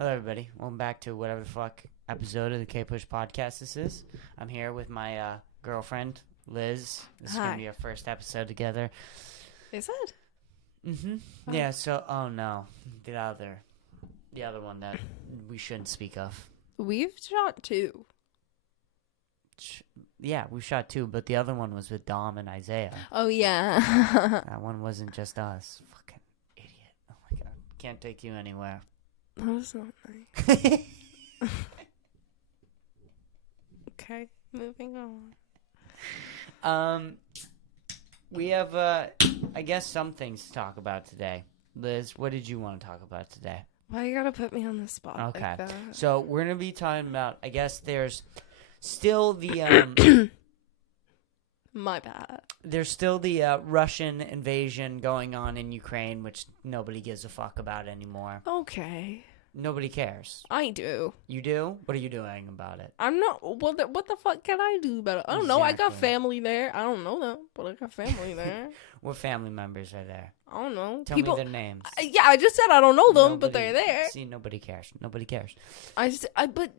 Hello, everybody. Welcome back to whatever the fuck episode of the Kpush Podcast this is. I'm here with my girlfriend, Liz. This is going to be our first episode together. Is it? Mm-hmm. Oh. Yeah, so, oh no. The other one that we shouldn't speak of. We've shot 2. Yeah, we shot 2, but the other one was with Dom and Isaiah. Oh, yeah. That one wasn't just us. Fucking idiot. Oh my god. Can't take you anywhere. That was not nice. Okay, moving on. We have, I guess, some things to talk about today. Liz, what did you want to talk about today? Why you gotta put me on the spot Okay. like that? So we're going to be talking about, I guess there's still the, My bad. there's still the Russian invasion going on in Ukraine, which nobody gives a fuck about anymore. Okay. Nobody cares. I do. You do? What are you doing about it? I'm not. What the fuck can I do about it? I don't know. I got Exactly. family there. I don't know them, but I got family there. What family members are there? I don't know. Tell People. me their names. Yeah, I just said I don't know them, but Nobody- they're there. See, nobody cares. Nobody cares. But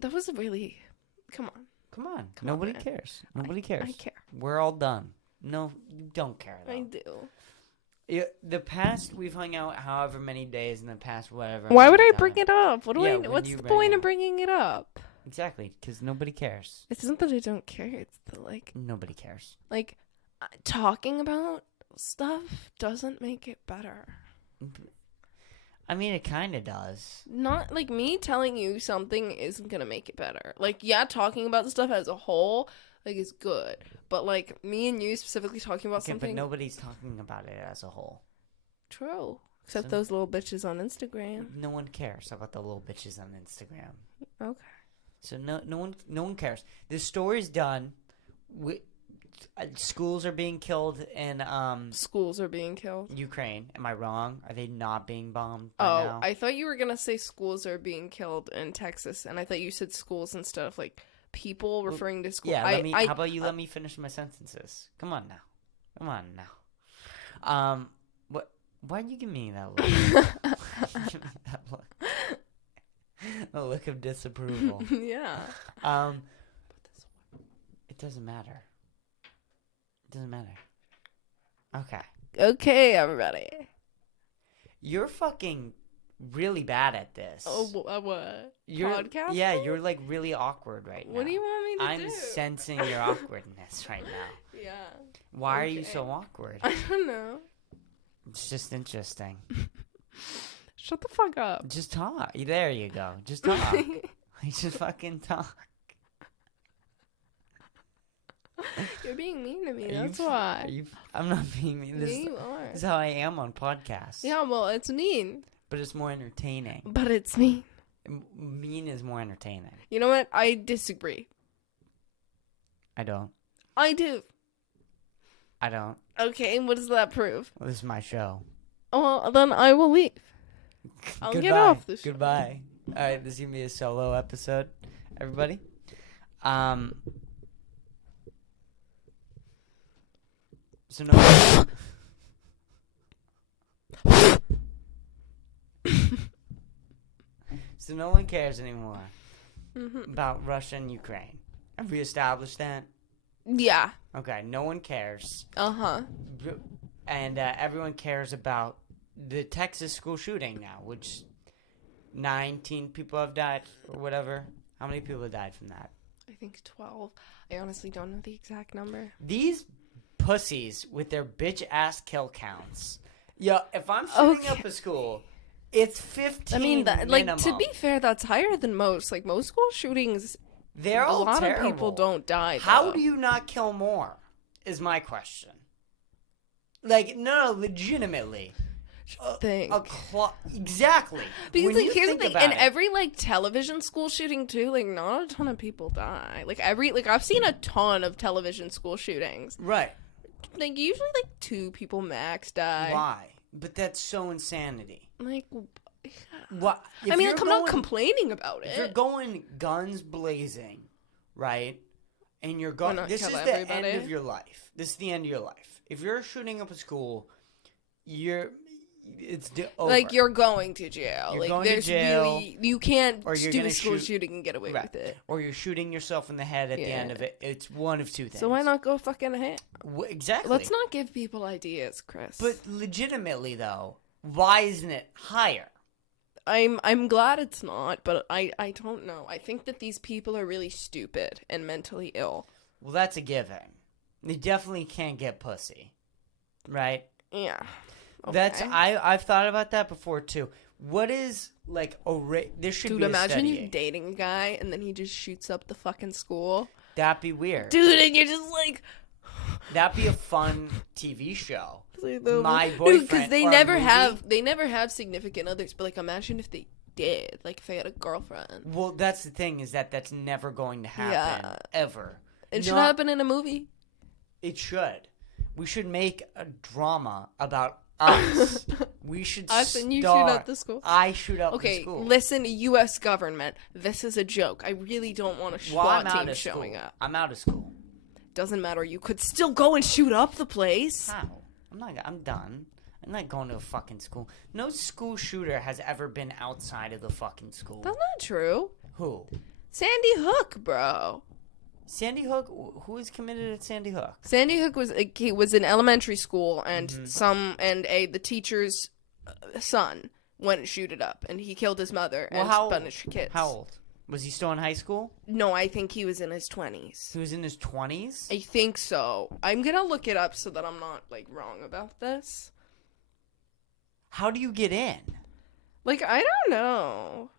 that was really. Come on. Come on. Come Nobody on, man. cares. Nobody cares. I care. We're all done. No, you don't care, though. I do. The past, we've hung out however many days in the past, whatever. Why would I amount of bring time. it up? What do Yeah, I? when What's you the bring point it of up. bringing it up? Exactly, because nobody cares. It's not that I don't care. It's that Nobody cares. Talking about stuff doesn't make it better. I mean, it kind of does. Not like me telling you something isn't gonna make it better. Yeah, talking about the stuff as a whole is good, but me and you specifically talking about Okay, something. but nobody's talking about it as a whole. True. Except So- those little bitches on Instagram. No one cares about the little bitches on Instagram. Okay. So no one cares. The story's done. Schools are being killed in Schools are being killed. Ukraine. Am I wrong? Are they not being bombed right now? I thought you were gonna say schools are being killed in Texas, and I thought you said schools instead of people referring to school. Yeah, how about you let me finish my sentences? Come on now. Why'd you give me that look? That look. A look of disapproval. Yeah. It doesn't matter. It doesn't matter. Okay. Okay, everybody. You're fucking really bad at this. Oh, what? You're, Podcast? Yeah, you're really awkward right now. What do you want me to I'm do? sensing your awkwardness right now. Yeah. Why are you Okay. so awkward? I don't know. It's just interesting. Shut the fuck up. Just talk. There you go. Just talk. Just fucking talk. You're being mean to me. That's why. I'm not being mean. Yeah, This you are. is how I am on podcasts. Yeah, well, it's mean. But it's more entertaining. But it's mean. Mean is more entertaining. You know what? I disagree. I don't. I do. I don't. Okay, and what does that prove? Well, this is my show. Well, then I will leave. I'll Goodbye. get off the show. Goodbye. All right, this is going to be a solo episode, everybody. So no So no one cares anymore about Russia and Ukraine. Have we established that? Yeah. Okay, no one cares. Uh-huh. And everyone cares about the Texas school shooting now, which 19 people have died or whatever. How many people have died from that? I think 12. I honestly don't know the exact number. These pussies with their bitch-ass kill counts. Yeah, if I'm shooting up a school, it's 15 I mean, minimum. to be fair, that's higher than most. Most school shootings, They're all a lot terrible. of people don't die, How though. do you not kill more, is my question. No, legitimately. Think. Exactly. Because When you here's the think thing, about in it, every television school shooting too, not a ton of people die. I've seen a ton of television school shootings. Right. Usually 2 people max die. Why? But that's so insanity. What? I mean, I'm not complaining about If you're it. going guns blazing, right? And you're going. not This is kill the everybody. end of your life. This is the end of your life. If you're shooting up a school, you're it's over. Like, you're going to jail. You're like, going to there's jail, really... You can't or you're do gonna a school shoot- shooting and get away Right. with it. Or you're shooting yourself in the head at the end of it. It's one of two things. So why not go fucking ahead? Exactly. Let's not give people ideas, Chris. But legitimately, though, why isn't it higher? I'm glad it's not, but I don't know. I think that these people are really stupid and mentally ill. Well, that's a given. They definitely can't get pussy, right? Yeah. Okay. That's I've thought about that before too. What is like there should Dude, be a imagine study. you dating a guy and then he just shoots up the fucking school. That'd be weird. Dude, and you're just like... That'd be a fun TV show. Like, My boyfriend. because they or a never movie. have significant others. But like, imagine if they did. Like, if they had a girlfriend. Well, that's the thing is that's never going to happen Yeah. ever. It should happen in a movie. It should. We should make a drama about us. We should Us and you shoot star- up the school. I shoot up the Okay, school. listen, U.S. government. This is a joke. I really don't want a Well, I'm SWAT out team of showing school. up. I'm out of school. Doesn't matter. You could still go and shoot up the place. How? I'm done. I'm not going to a fucking school. No school shooter has ever been outside of the fucking school. That's not true. Who? Sandy Hook, bro. Sandy Hook? Who is committed at Sandy Hook? Sandy Hook he was in elementary school, and Mm-hmm. the teacher's son went and shooted up, and he killed his mother Well, and how- punished kids. How old? Was he still in high school? No, I think he was in his 20s. He was in his 20s? I think so. I'm gonna look it up so that I'm not like wrong about this. How do you get in? Like, I don't know.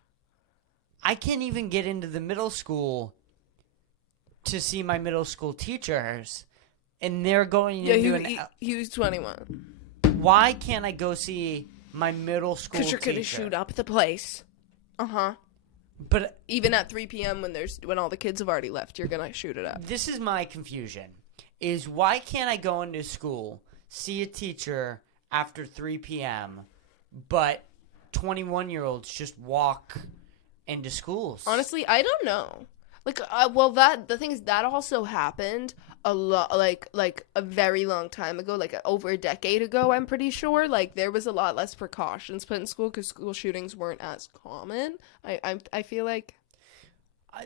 I can't even get into the middle school to see my middle school teachers, and they're going Yeah, into he was 21. Why can't I go see my middle school Because teacher? you're gonna shoot up the place. Uh-huh. But Even at 3 p.m. when all the kids have already left, you're gonna shoot it up. this is my confusion, is why can't I go into school, see a teacher after 3 p.m., but 21-year-olds just walk into schools? Honestly, I don't know. Like, the thing is that also happened a lot, like a very long time ago, like over a decade ago. I'm pretty sure. Like, there was a lot less precautions put in school because school shootings weren't as common. I feel like.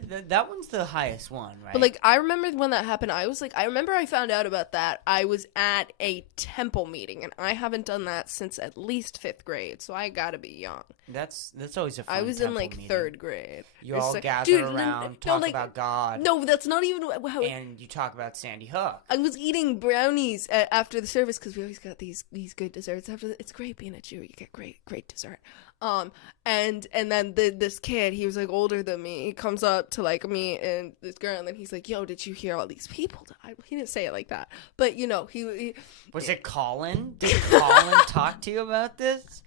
That one's the highest one, right? But like, I remember when that happened. I remember I found out about that. I was at a temple meeting, and I haven't done that since at least 5th grade. So I gotta be young. That's always a fun I was in temple like meeting. 3rd grade. You It's all like- gather Dude, around, talk about God, No, that's not even how. and you talk about Sandy Hook. I was eating brownies after the service because we always got these good desserts after. It's great being a Jew. You get great dessert. And then this kid, he was like older than me. He comes up to like me and this girl, and then he's like, "Yo, did you hear all these people die?" He didn't say it like that, but you know, he Was it Colin? Did Colin talk to you about this?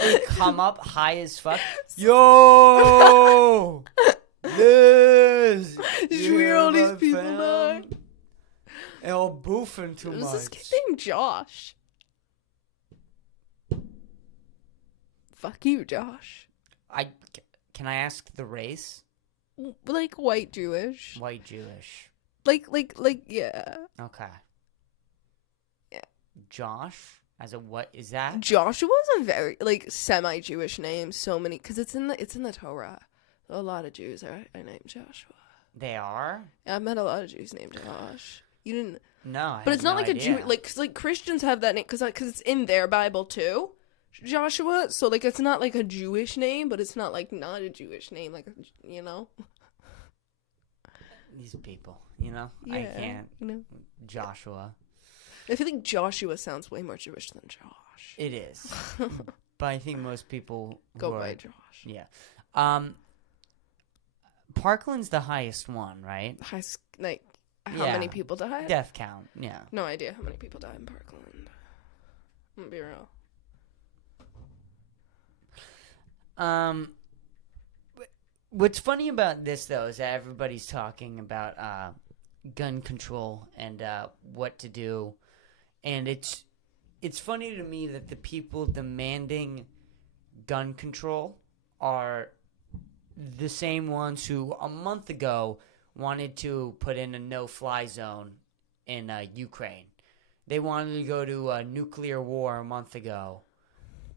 He come up high as fuck. Yo, Liz, Did you hear all these my people fam? die? And all boofing too It was much. this kid named Josh. Fuck you, Josh. Can I ask the race? Like white Jewish. White Jewish. Like yeah. Okay. Yeah. Josh, as a what is that? Joshua's a very like semi-Jewish name. So many because it's in the Torah. A lot of Jews are named Joshua. They are? Yeah, I've met a lot of Jews named Josh. You didn't, No, I but had it's not no like idea. a Jew. Like, 'cause, like Christians have that name because it's in their Bible too, Joshua. So like it's not like a Jewish name, but it's not like not a Jewish name. Like you know. These people, you know? I Yeah, can't. You know. Joshua. I feel like Joshua sounds way more Jewish than Josh. It is. But I think most people Go who by are, Josh. Yeah. Parkland's the highest one, right? Like how Yeah. many people died? Death count, yeah. No idea how many people died in Parkland. I'm gonna be real. What's funny about this though is that everybody's talking about gun control and what to do, and it's funny to me that the people demanding gun control are the same ones who a month ago wanted to put in a no-fly zone in Ukraine. They wanted to go to a nuclear war a month ago,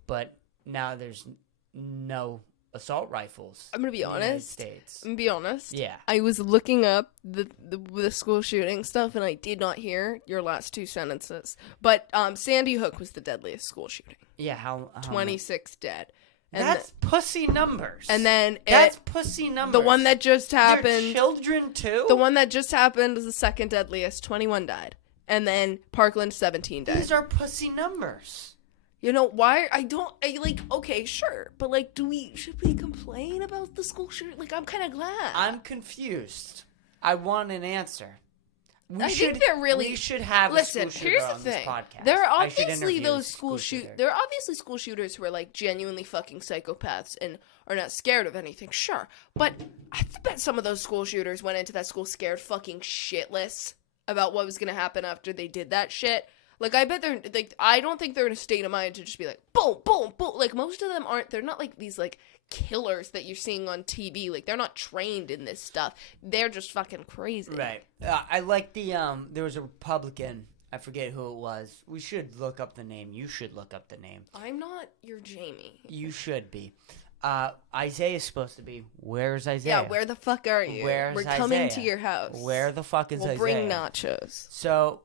but now there's no assault rifles. I'm gonna be in the United honest. States. I'm gonna be honest. Yeah. I was looking up the school shooting stuff, and I did not hear your last two sentences. But Sandy Hook was the deadliest school shooting. Yeah, how 26 dead. And that's pussy numbers. And then that's pussy numbers. the one that just They're happened. children too. The one that just happened was the second deadliest. 21 died, and then Parkland 17 died. These are pussy numbers. You know why? Okay, sure, but like, should we complain about the school shooting? Like, I'm kind of glad. I'm confused. I want an answer. I think they're really. We should have Listen, a school shooter here's the on this thing. podcast. There are I should obviously interview those a school shooter. There are obviously school shooters who are like genuinely fucking psychopaths and are not scared of anything. Sure, but I bet some of those school shooters went into that school scared fucking shitless about what was gonna happen after they did that shit. Like, I bet they're like, I don't think they're in a state of mind to just be like, boom, boom, boom. Like, most of them aren't. They're not like these like killers that you're seeing on TV. Like, they're not trained in this stuff. They're just fucking crazy. Right. I like the there was a Republican. I forget who it was. We should look up the name. You should look up the name. I'm not your Jamie. You should be. Isaiah's supposed to be. Where's Isaiah? Yeah, where the fuck are you? Where's We're coming Isaiah? to your house. Where the fuck is we'll Isaiah? bring nachos. So,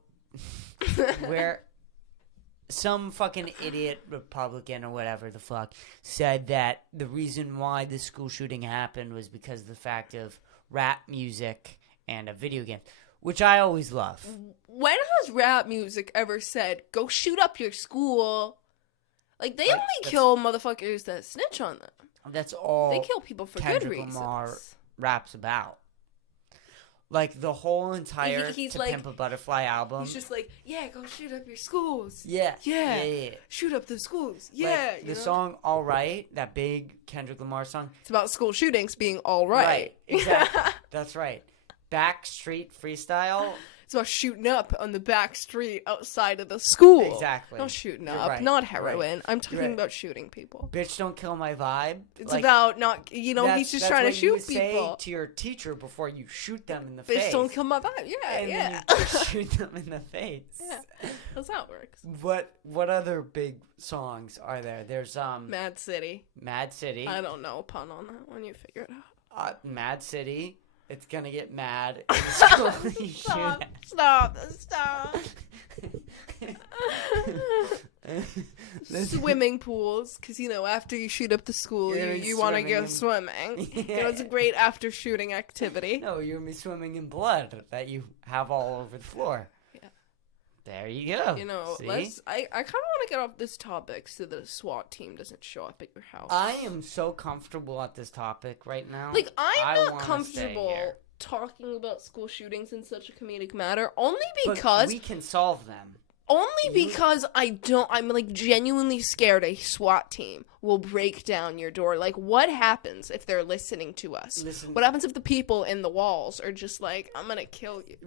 where some fucking idiot Republican or whatever the fuck said that the reason why the school shooting happened was because of the fact of rap music and a video game, which I always love. When has rap music ever said, go shoot up your school? Like, they only kill motherfuckers that snitch on them. That's all They kill people for Kendrick good reasons. Lamar raps about. Like, the whole entire He's To like- Pimp a Butterfly album. He's just like, yeah, go shoot up your schools. Yeah. Yeah. Shoot up the schools. Yeah. Like, the song All Right, that big Kendrick Lamar song. It's about school shootings being all right. Exactly. That's right. Backstreet Freestyle. It's about shooting up on the back street outside of the school. Exactly. Not shooting You're up, right. not You're heroin. right. I'm talking You're right. about shooting people. Bitch, don't kill my vibe. It's Like, about not, he's just trying to that's what you shoot would people. say to your teacher before you shoot them in the Bitch, face. don't kill my vibe. Yeah, and yeah. then you just shoot them in the face. Yeah, that's how it works. What other big songs are there? There's Mad City. Mad City. I don't know a pun on that one. You figure it out. Mad City. It's gonna get mad. In school. You shoot Stop. it. Swimming pools, because, after you shoot up the school, You're gonna be you want to swimming go in- swimming. Yeah. It's a great after-shooting activity. No, you're gonna be swimming in blood that you have all over the floor. Yeah. There you go. See? I kind of want to get off this topic so the SWAT team doesn't show up at your house. I am so comfortable at this topic right now. Like, I I'm not wanna stay comfortable here. talking about school shootings in such a comedic manner, only But because we can solve them. I'm like genuinely scared a SWAT team will break down your door. Like, what happens if they're listening to us? Listen. What happens if the people in the walls are just like, I'm gonna kill you?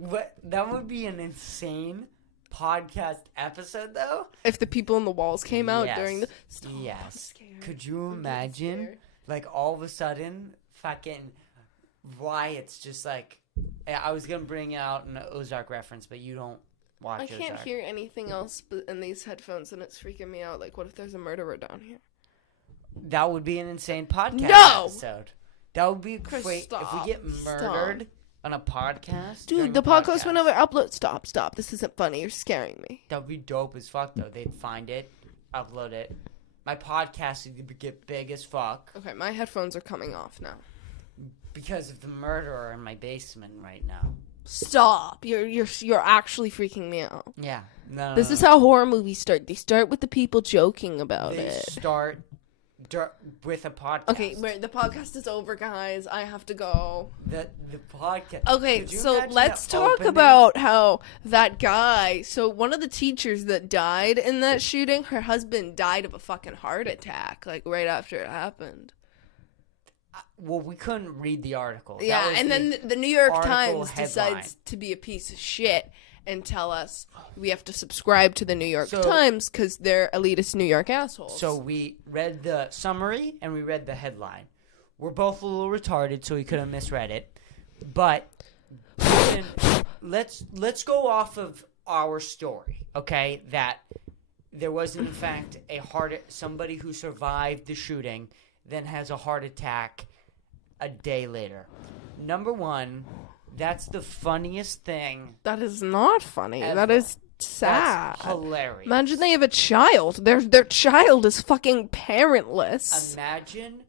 That would be an insane podcast episode, though. If the people in the walls came out during the stop, I'm Yes. scared. Could you I'm getting imagine, scared. like, all of a sudden, fucking riots just like... I was going to bring out an Ozark reference, but you don't watch I Ozark. can't hear anything else but in these headphones, and it's freaking me out. Like, what if there's a murderer down here? That would be an insane podcast No! episode. That would be Chris, great. If we get murdered on a podcast... Dude, during the a podcast went over. Upload. Stop. This isn't funny. You're scaring me. That would be dope as fuck, though. They'd find it, upload it. My podcast would get big as fuck Okay, my headphones are coming off now. because of the murderer in my basement right now. Stop. You're actually freaking me out. Yeah. No. This is how horror movies start. They start with the people joking about They it. start with a podcast. Okay, the podcast is over, guys. I have to go. The podcast. Okay, Could you so imagine let's the talk opening? about how that guy. So one of the teachers that died in that shooting, her husband died of a fucking heart attack, like right after it happened. Well, we couldn't read the article. That Yeah, was and then the New York article Times headline. decides to be a piece of shit and tell us we have to subscribe to the New York So- Times because they're elitist New York assholes. So we read the summary and we read the headline. We're both a little retarded, so we could have misread it. But let's go off of our story, okay? That there was in fact somebody who survived the shooting, then has a heart attack a day later. Number one, that's the funniest thing. That is not funny. Ever. That is sad. That's hilarious. Imagine they have a child. Their child is fucking parentless. Imagine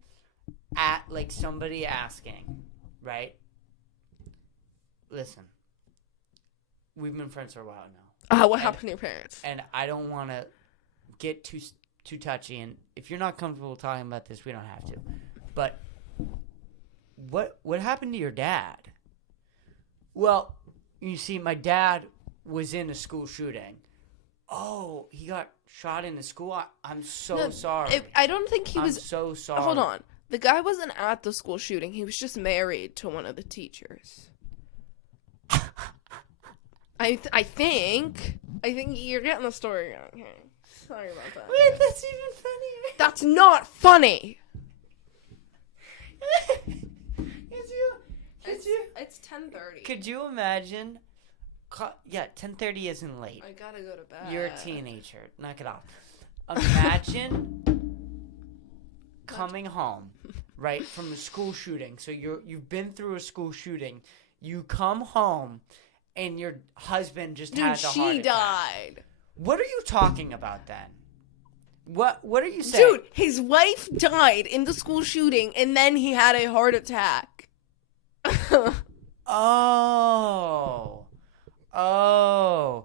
somebody asking, right? Listen, we've been friends for a while now. What happened to your parents? And I don't want to get too touchy. And if you're not comfortable talking about this, we don't have to. But what happened to your dad? Well, you see, my dad was in a school shooting. Oh, he got shot in the school? I'm so sorry. I don't think he was... I'm so sorry. Hold on. The guy wasn't at the school shooting. He was just married to one of the teachers. I think you're getting the story wrong. Okay. Sorry about that. Wait, that's even funnier. That's not funny. It's 10:30. Could you imagine? Yeah, 10:30 isn't late. I gotta go to bed. You're a teenager. Knock it off. Imagine coming home, right, from a school shooting. So you've been through a school shooting. You come home, and your husband just had a heart attack. Dude, she died. What are you talking about then? What are you saying? Dude, his wife died in the school shooting, and then he had a heart attack. Oh, so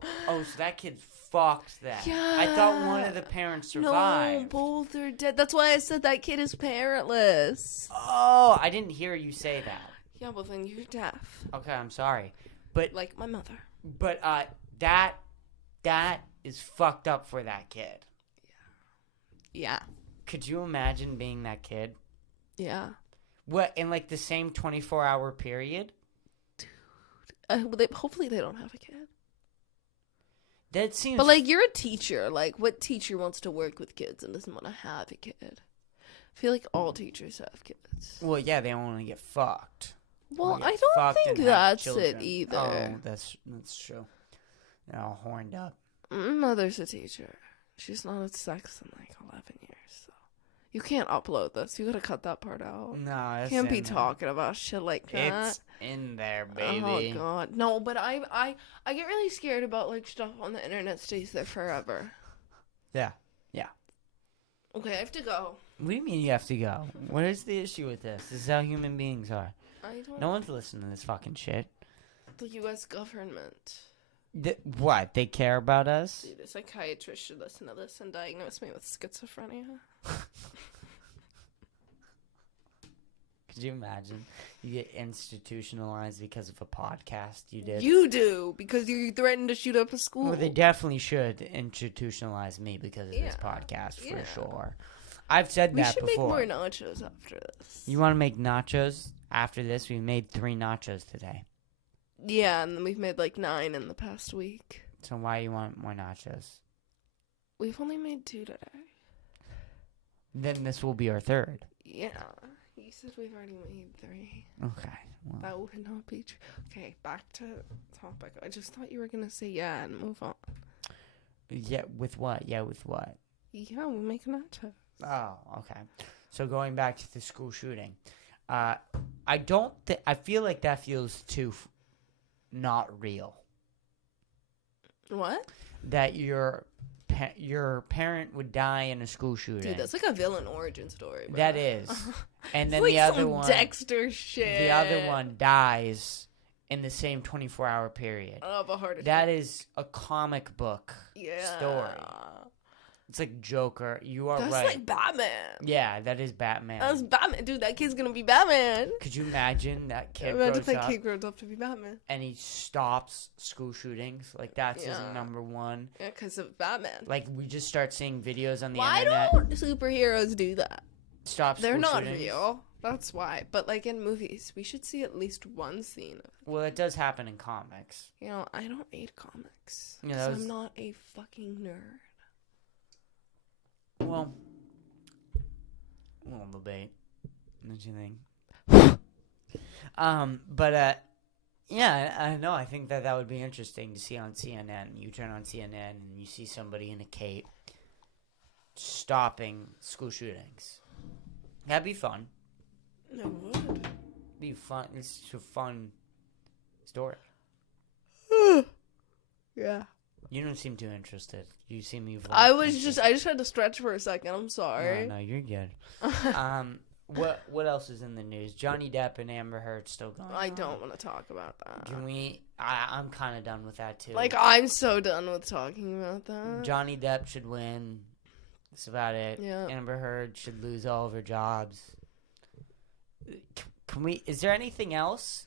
that kid fucked that. Yeah. I thought one of the parents survived. No, both are dead. That's why I said that kid is parentless. Oh, I didn't hear you say that. Yeah, well then you're deaf. Okay, I'm sorry. But Like my mother. But that is fucked up for that kid. Yeah. Could you imagine being that kid? Yeah. What, in like the same 24-hour period? Hopefully they don't have a kid. That seems... But like, you're a teacher. Like, what teacher wants to work with kids and doesn't want to have a kid? I feel like all teachers have kids. Well, yeah, they only get fucked. Well, Get I don't fucked think and have that's children. it either. Oh, that's true. They're all horned up. My mother's a teacher. She's not had sex in like 11 years. So you can't upload this. You gotta cut that part out. No, it's Can't be in there. talking about shit like that. It's in there, baby. Oh god, no! But I get really scared about like stuff on the internet stays there forever. Yeah. Okay, I have to go. What do you mean you have to go? What is the issue with this? This is how human beings are. I don't. No one's listening to this fucking shit. The U.S. government. What? They care about us? Dude, a psychiatrist should listen to this and diagnose me with schizophrenia. Could you imagine? You get institutionalized because of a podcast you did. You do, because you threatened to shoot up a school. Well, they definitely should institutionalize me because of this podcast, for sure. I've said that before. We should make more nachos after this. You want to make nachos after this? We made 3 nachos today. Yeah, and then we've made like 9 in the past week. So why you want more nachos? We've only made 2 today. Then this will be our 3rd. Yeah. You said we've already made 3. Okay. Well. That would not be true. Okay, back to topic. I just thought you were going to say yeah and move on. Yeah, with what? Yeah, with what? Yeah, we'll make nachos. Oh, okay. So going back to the school shooting. I feel like that feels too not real. What? That your parent would die in a school shooting. Dude, that's like a villain origin story, bro. That is. And then like the other some one, Dexter shit. The other one dies in the same 24-hour period. Of a heart attack. That is a comic book story. Yeah. It's like Joker. You are right. That's like Batman. Yeah, that is Batman. That's Batman. Dude, that kid's gonna be Batman. Could you imagine that kid kid grows up to be Batman. And he stops school shootings? Like, that's his number one. Yeah, because of Batman. Like, we just start seeing videos on the internet. Why don't superheroes do that? Stop school They're not shootings. real. That's why. But, like, in movies, we should see at least one scene of it. Well, it does happen in comics. You know, I don't read comics. Yeah, I'm not a fucking nerd. Well, we'll debate. What you think? Yeah, I know. I think that would be interesting to see on CNN. You turn on CNN and you see somebody in a cape stopping school shootings. That'd be fun. It would. Be fun. It's a fun story. Yeah. You don't seem too interested. You seem you've. I just had to stretch for a second. I'm sorry. No, you're good. What else is in the news? Johnny Depp and Amber Heard still going on. I don't want to talk about that. Can we? I'm kind of done with that too. Like, I'm so done with talking about that. Johnny Depp should win. That's about it. Yeah. Amber Heard should lose all of her jobs. Can we? Is there anything else?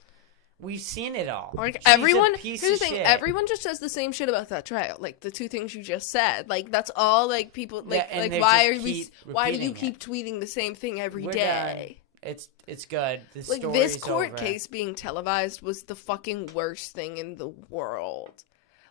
We've seen it all. Like, She's everyone, a piece here's of the thing, shit. everyone just says the same shit about that trial. Like, the two things you just said. Like, that's all, like, people, like, Yeah, and they why just why do you repeating keep tweeting the same thing every We're day? It's good. The Like, story's this court over. case being televised was the fucking worst thing in the world.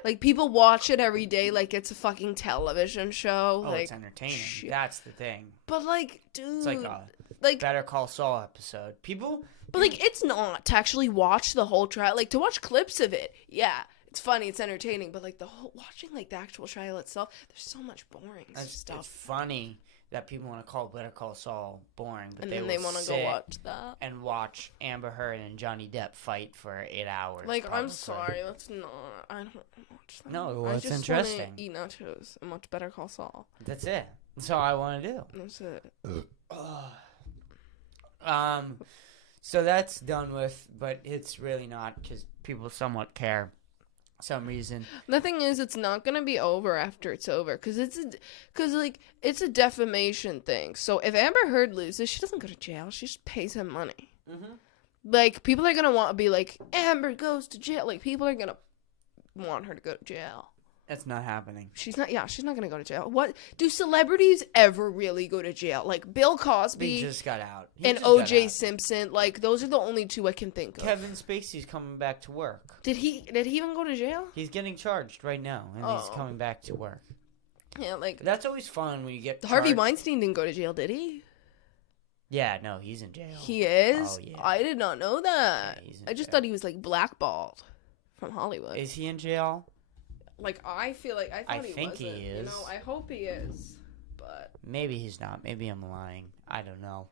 Like, people watch it every day like it's a fucking television show. Oh, like, it's entertaining. shit. That's the thing. But, like, dude. It's like a like, Better Call Saul episode. People. but, like, it's not to actually watch the whole trial. Like, to watch clips of it, yeah. It's funny, it's entertaining, but, like, watching, like, the actual trial itself, there's so much boring stuff. It's funny that people want to call Better Call Saul boring, but And they then they want to go watch that. and watch Amber Heard and Johnny Depp fight for 8 hours. Like, I'm probably. sorry, that's not. I don't watch that. No, well, I it's just interesting. want to eat nachos and watch Better Call Saul. That's it. That's all I want to do. That's it. So that's done with, but it's really not because people somewhat care. Some reason. The thing is, it's not gonna be over after it's over, cause it's a defamation thing. So if Amber Heard loses, she doesn't go to jail. She just pays him money. Mm-hmm. Like, people are gonna want to be like, Amber goes to jail. Like, people are gonna want her to go to jail. That's not happening. She's not gonna go to jail. What do celebrities ever really go to jail? Like Bill Cosby He just got out. He and just got O.J. out. Simpson. Like, those are the only two I can think of. Kevin Spacey's coming back to work. Did he even go to jail? He's getting charged right now, and he's Oh. coming back to work. Yeah, like That's always fun when you get Harvey charged. Weinstein didn't go to jail, did he? Yeah, no, he's in jail. He is? Oh, yeah. I did not know that. Yeah, he's in I just jail. thought he was like blackballed from Hollywood. Is he in jail? Like, I feel like I thought he think he wasn't. You is. know, I hope he is. But Maybe he's not. Maybe I'm lying. I don't know.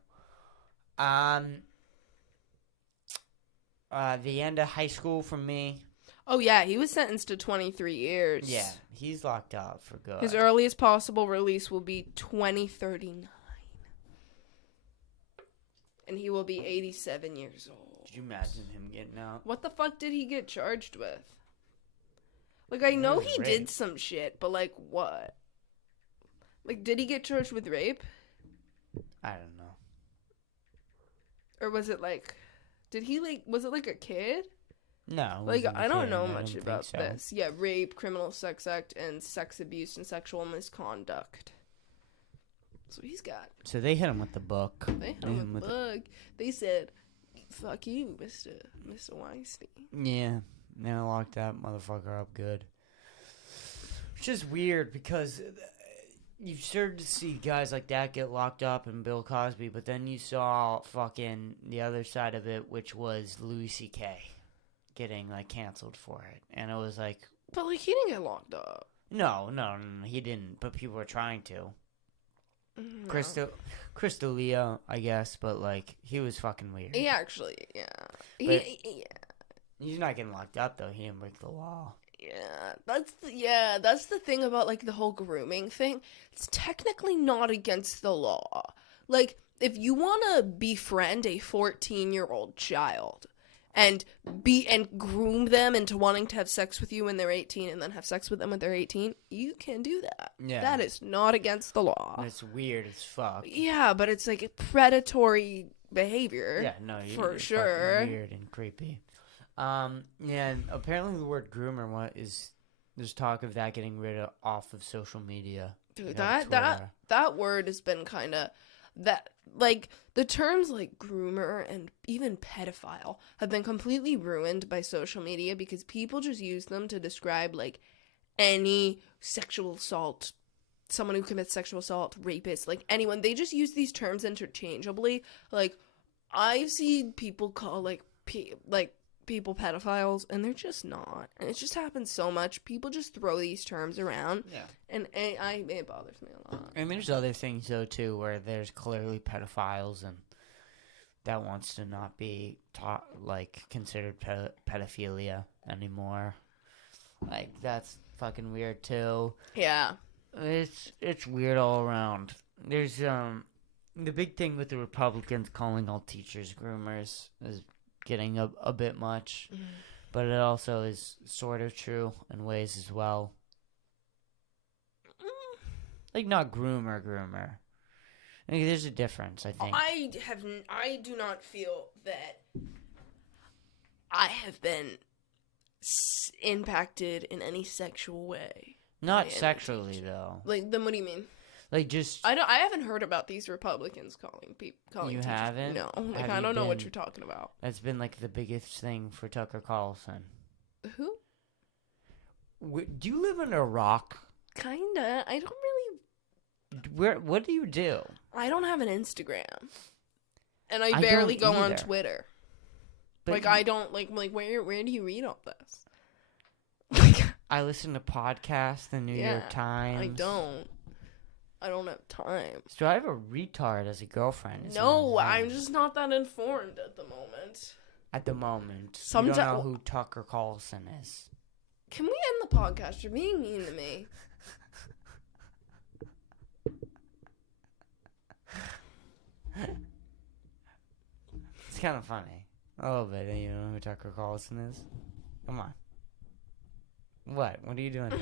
The end of high school for me. oh yeah, he was sentenced to 23 years. Yeah, he's locked up for good. His earliest possible release will be 2039. And he will be 87 years old. Could you imagine him getting out? What the fuck did he get charged with? Like, I know he Rape. did some shit, but like, what? Like, did he get charged with rape? I don't know. Or was it like, was it like a kid? No. it Like, wasn't a I don't kid. know I much think about so. this. Yeah, rape, criminal sex act, and sex abuse and sexual misconduct. That's what he's got. So they hit him with the book. They hit him with the bug. They said, fuck you, Mr. Weinstein. Yeah. They locked that motherfucker up good. Which is weird because you've started to see guys like that get locked up and Bill Cosby, but then you saw fucking the other side of it, which was Louis C.K. getting like canceled for it. And it was like, But like, he didn't get locked up. no, he didn't, but people were trying to. No. Crystal Leo, I guess, but like he was fucking weird. He actually, yeah. But- Yeah. He's not getting locked up though. He didn't break the law. That's the thing about like the whole grooming thing. It's technically not against the law. Like, if you want to befriend a 14-year-old child and groom them into wanting to have sex with you when they're 18 and then have sex with them when they're 18, you can do that. Yeah. That is not against the law. And it's weird as fuck. Yeah, but it's like predatory behavior. Yeah, no, for you're sure. fucking weird and creepy. Yeah, and apparently the word groomer there's talk of that getting off of social media. Dude, You know, that word has been kind of that, like, the terms like groomer and even pedophile have been completely ruined by social media because people just use them to describe like any sexual assault, someone who commits sexual assault, rapist, like anyone. They just use these terms interchangeably. Like, I've seen people call like people pedophiles, and they're just not. And it just happens so much. People just throw these terms around. Yeah. And it bothers me a lot. And there's other things, though, too, where there's clearly pedophiles and that wants to not be taught, like, considered pedophilia anymore. Like, that's fucking weird, too. Yeah. It's weird all around. There's, the big thing with the Republicans calling all teachers groomers is getting a bit much. Mm-hmm. But it also is sort of true in ways as well. Like, not groomer. Like, there's a difference, I think. I do not feel that I have been impacted in any sexual way. Not sexually, though. Like, then what do you mean? Like, just... I haven't heard about these Republicans calling you teachers. Haven't? No. Like, I don't know what you're talking about. That's been, like, the biggest thing for Tucker Carlson. Who? Do you live under a rock? Kinda. I don't really... What do you do? I don't have an Instagram. And I barely go on Twitter. But like, I don't... Like where do you read all this? I listen to podcasts, the New York Times. I don't have time. So I have a retard as a girlfriend. No, I'm just not that informed at the moment. At the moment. You don't know who Tucker Carlson is. Can we end the podcast? You're being mean to me. It's kind of funny. A little bit. You know who Tucker Carlson is? Come on. What? What are you doing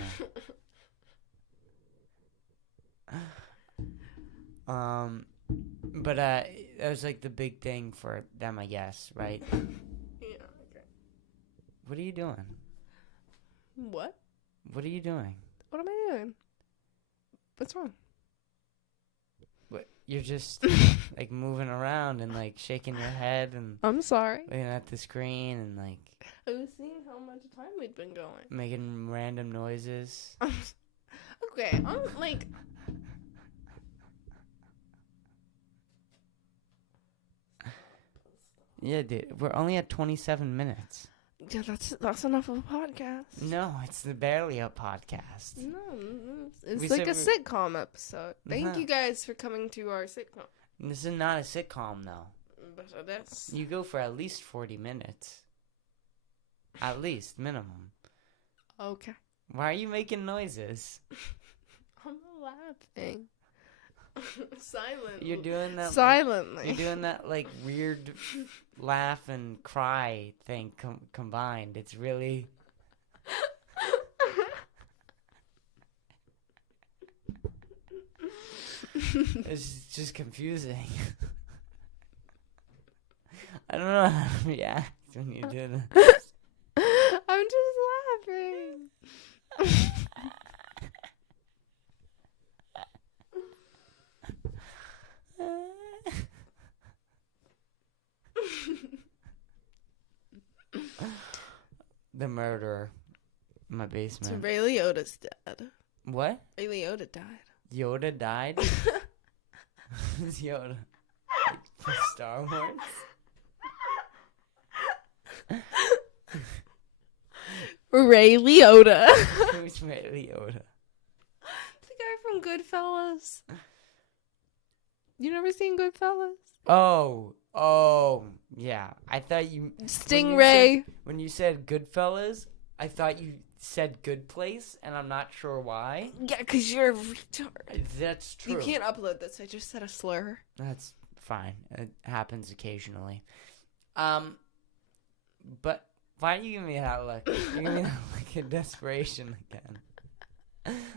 now? But that was like the big thing for them, I guess, right? Yeah, okay. What are you doing? What? What are you doing? What am I doing? What's wrong? What? You're just like moving around and like shaking your head and I'm sorry. Looking at the screen and like I was seeing how much time we'd been going. Making random noises. Okay, I'm like Yeah, dude. We're only at 27 minutes. Yeah, that's enough of a podcast. No, it's the Barely Up podcast. No, it's like a sitcom episode. Thank you guys for coming to our sitcom. This is not a sitcom, though. But it is. You go for at least 40 minutes. At least, minimum. Okay. Why are you making noises? I'm not laughing. Silently. You're doing that. Silently. You're doing that like weird laugh and cry thing combined. It's really. It's just confusing. I don't know how to react when you do that. I'm just laughing. The murderer in my basement. So Ray Liotta's dead. What? Ray Liotta died. Yoda died? Who's Yoda? For Star Wars? Ray Liotta. Who's Ray Liotta? The guy from Goodfellas. You never seen Goodfellas? Oh, yeah. I thought you... Stingray. When you said Goodfellas, I thought you said Good Place, and I'm not sure why. Yeah, because you're a retard. That's true. You can't upload this. I just said a slur. That's fine. It happens occasionally. But why are you giving me that look? You're giving me that look of desperation again.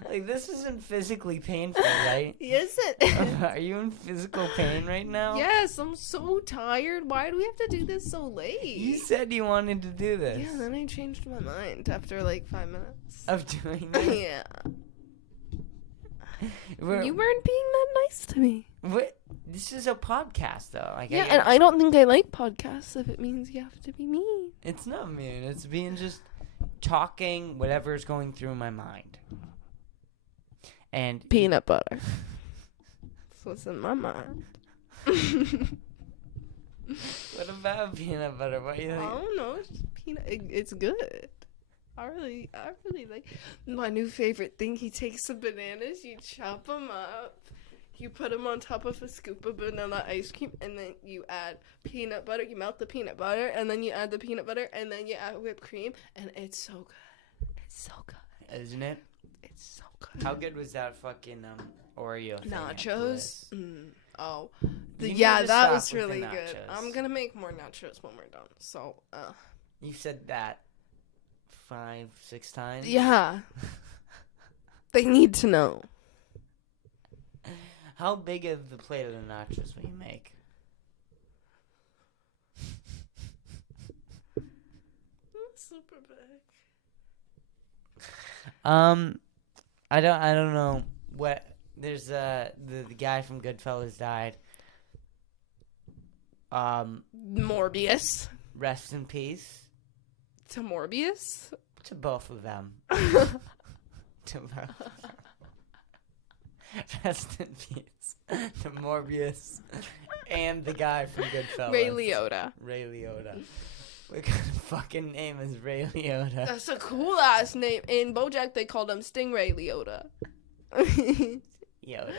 Like, this isn't physically painful, right? Yes, it is. Are you in physical pain right now? Yes, I'm so tired. Why do we have to do this so late? You said you wanted to do this. Yeah, then I changed my mind after like 5 minutes. Of doing this? Yeah. You weren't being that nice to me. What? This is a podcast, though. Like, yeah, and I don't think I like podcasts if it means you have to be mean. It's not mean. It's being just talking whatever's going through my mind. And peanut butter. That's what's in my mind. What about peanut butter? What do you I think? don't know. It's peanut. It's good. I really like my new favorite thing. He takes the bananas, you chop them up, you put them on top of a scoop of vanilla ice cream, and then you add peanut butter. You melt the peanut butter, and then you add the peanut butter, and then you add whipped cream, and it's so good. It's so good. Isn't it? It's so good. How good was that fucking Oreo thing at Nachos? Bliss? Oh. You need Yeah, to that stop was with the really good. nachos. I'm gonna make more nachos when we're done. So, You said that 5-6 times? yeah. They need to know. How big of the plate of the nachos will you make? Super big. I don't know what. There's the guy from Goodfellas died. Morbius. Rest in peace To Morbius? to both of them. To both. Rest in peace to Morbius and the guy from Goodfellas. Ray Liotta. Ray Liotta. What kind of fucking name is Ray Liotta? That's a cool ass name. In BoJack, they called him Stingray Liotta. Yoda.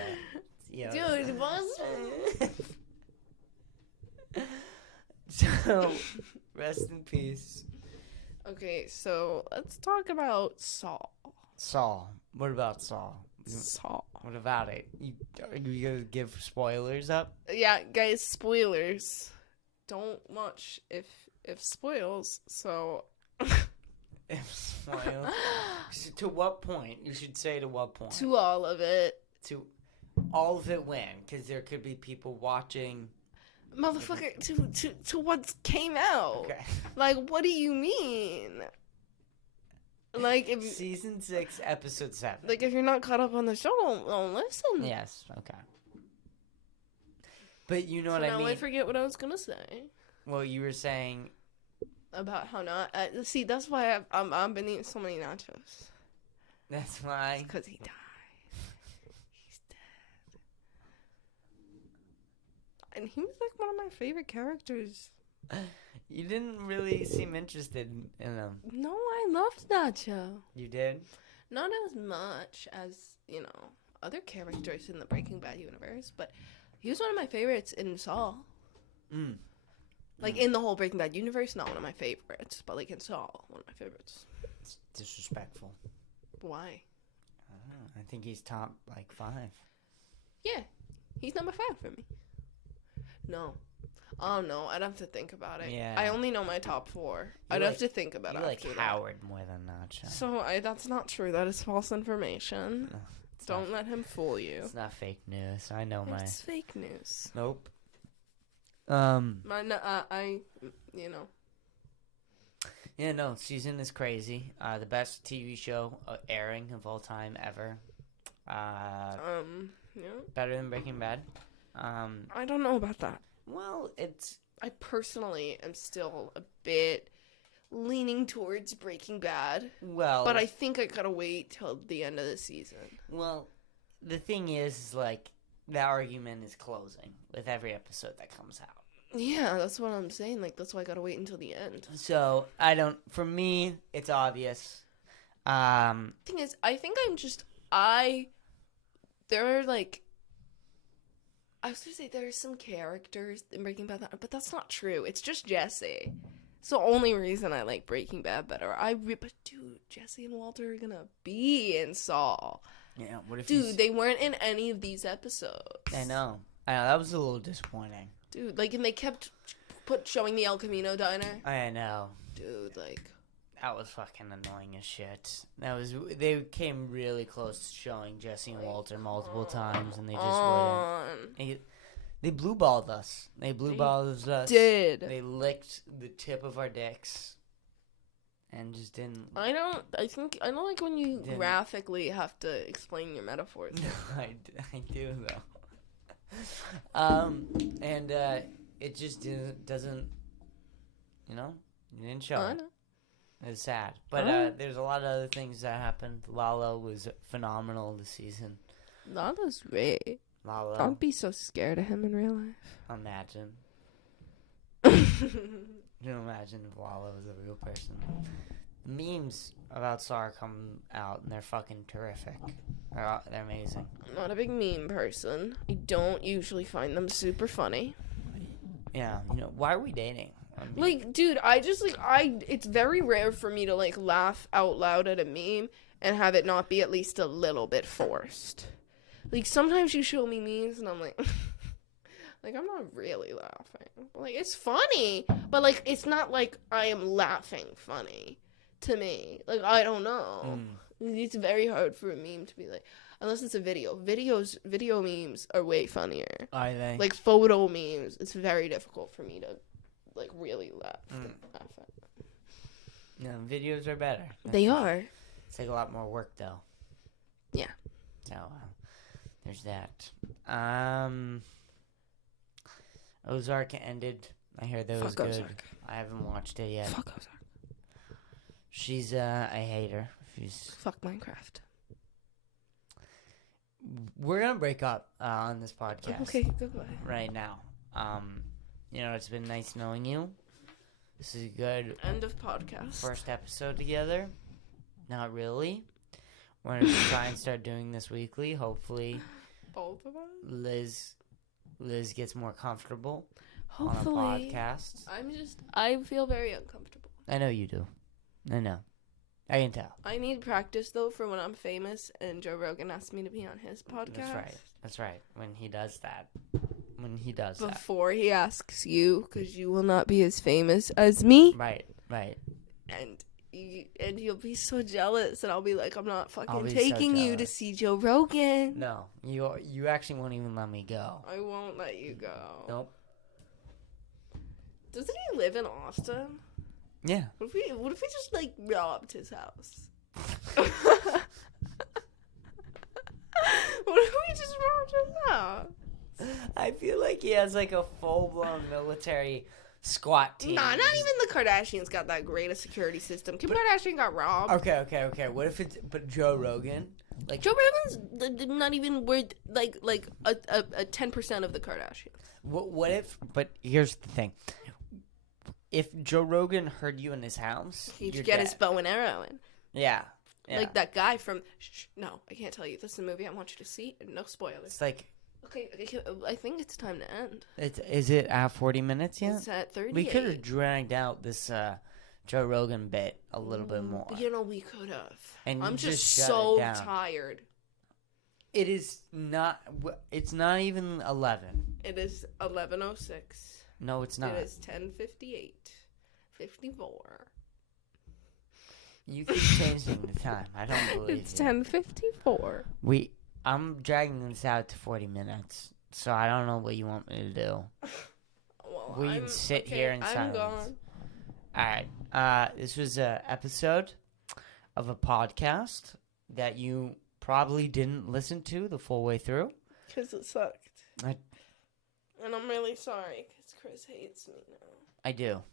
Dude, what's So, rest in peace. Okay, so let's talk about Saw. Saul. What about Saul? Saw. What about it? Are you gonna give spoilers up? Yeah, guys, spoilers. Don't watch if spoils. So If spoil. To what point? You should say to what point. to all of it. To all of it when? Because there could be people watching. Motherfucker, to what came out. Okay. Like, what do you mean? Like, if Season 6, episode 7. if you're not caught up on the show, don't listen. Yes, okay. But you know So what I now mean? I forget what I was gonna say Well, you were saying. about how not. See, that's why I've been eating so many nachos. That's why. Because he died. He's dead. And he was like one of my favorite characters. You didn't really seem interested in him. No, I loved Nacho. You did? Not as much as, other characters in the Breaking Bad universe, but he was one of my favorites in Saw. Mm. Like, in the whole Breaking Bad universe, not one of my favorites, but, like, in Saw, one of my favorites. It's disrespectful. Why? I don't know. I think he's top, 5. Yeah, he's number 5 for me. No. Oh, no, I'd have to think about it. Yeah. I only know my top 4. I'd have to think about it. You like Howard more than Nacho. So, that's not true. That is false information. No, Don't let him fool you. It's not fake news. I know my. It's fake news. Nope. Yeah, no, season is crazy. The best TV show airing of all time ever. Yeah. Better than Breaking Bad. I don't know about that. Well, it's. I personally am still a bit leaning towards Breaking Bad, Well. but I think I gotta wait till the end of the season. Well, the thing is, the argument is closing with every episode that comes out. Yeah, that's what I'm saying. Like, that's why I gotta wait until the end. So, for me, it's obvious. Thing is, I think there are, I was gonna say there are some characters in Breaking Bad, but that's not true. It's just Jesse. It's the only reason I like Breaking Bad better. But dude, Jesse and Walter are gonna be in Saw. Yeah, what if Dude, they weren't in any of these episodes. I know. That was a little disappointing. Dude, and they kept showing the El Camino diner. I know. Dude, that was fucking annoying as shit. They came really close to showing Jesse and Walter multiple times, and they just wouldn't. They blue-balled us. They blue-balled us. Did. They licked the tip of our dicks, and just didn't. I don't like when you graphically have to explain your metaphors. I do though. And it just doesn't. You didn't show I it. know. It's sad, but there's a lot of other things that happened. Lalo was phenomenal this season. Lalo's great. Lalo, Don't be so scared of him in real life. imagine. Can you imagine if Lala was a real person? The memes about Sar come out and they're fucking terrific. They're amazing. I'm not a big meme person. I don't usually find them super funny. Yeah, why are we dating? Like, dude, it's very rare for me to, like, laugh out loud at a meme and have it not be at least a little bit forced. Like, sometimes you show me memes and I'm like, like, I'm not really laughing. Like, it's funny, but, like, it's not like I am laughing funny to me. Like, I don't know. It's very hard for a meme to be like, unless it's a video. Video memes are way funnier. Are they? Like, photo memes, it's very difficult for me to, like, really laugh at. No, videos are better. They are. It's like a lot more work, though. Yeah. So, there's that. Ozark ended. I heard that was good. Ozark. I haven't watched it yet. Fuck Ozark. She's, I hate her. Fuck Minecraft. We're gonna break up on this podcast. Okay, goodbye. Right now. It's been nice knowing you. This is a good End of podcast. first episode together. Not really. We're gonna try and start doing this weekly. Hopefully, Both of us. Liz gets more comfortable Hopefully. on a podcast. I feel very uncomfortable. I know you do. I know. I can tell. I need practice, though, for when I'm famous and Joe Rogan asks me to be on his podcast. That's right. When he does that. Before he asks you, because you will not be as famous as me. Right. And you'll be so jealous, and I'll be like, I'm not fucking so taking you to jealous. see Joe Rogan. No, you actually won't even let me go. I won't let you go. Nope. Doesn't he live in Austin? Yeah. What if we just, like, robbed his house? What if we just robbed his house? I feel like he has like a full-blown military SWAT team. Nah, not even the Kardashians got that great a security system. Kim Kardashian got robbed. Okay. What if but Joe Rogan? Like Joe Rogan's not even worth like a 10% of the Kardashians. What if? But here's the thing: if Joe Rogan heard you in his house, He'd you're get dead. his bow and arrow in. Yeah. Like that guy from. No, I can't tell you. This is a movie I want you to see. No spoilers. It's like. Okay, I think it's time to end. Is it at 40 minutes yet? It's at 38. We could have dragged out this Joe Rogan bit a little bit more. We could have. And I'm you just shut so it down. tired. It is not. It's not even 11. It is 11:06. No, it's not. It is 10:58. 54. You keep changing the time. I don't believe It's you. 10:54. I'm dragging this out to 40 minutes, so I don't know what you want me to do. Well, We can sit here in silence. I'm gone. All right. This was an episode of a podcast that you probably didn't listen to the full way through. Because it sucked. And I'm really sorry, because Chris hates me now. I do.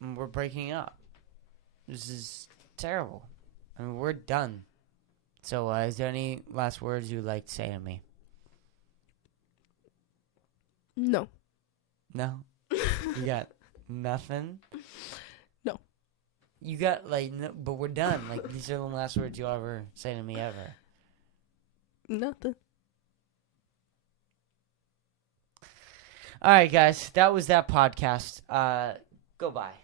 And we're breaking up. This is terrible. I mean, we're done. So, is there any last words you'd like to say to me? No. No? You got nothing? No. You got, no, but we're done. These are the last words you'll ever say to me ever. Nothing. All right, guys. That was that podcast. Goodbye.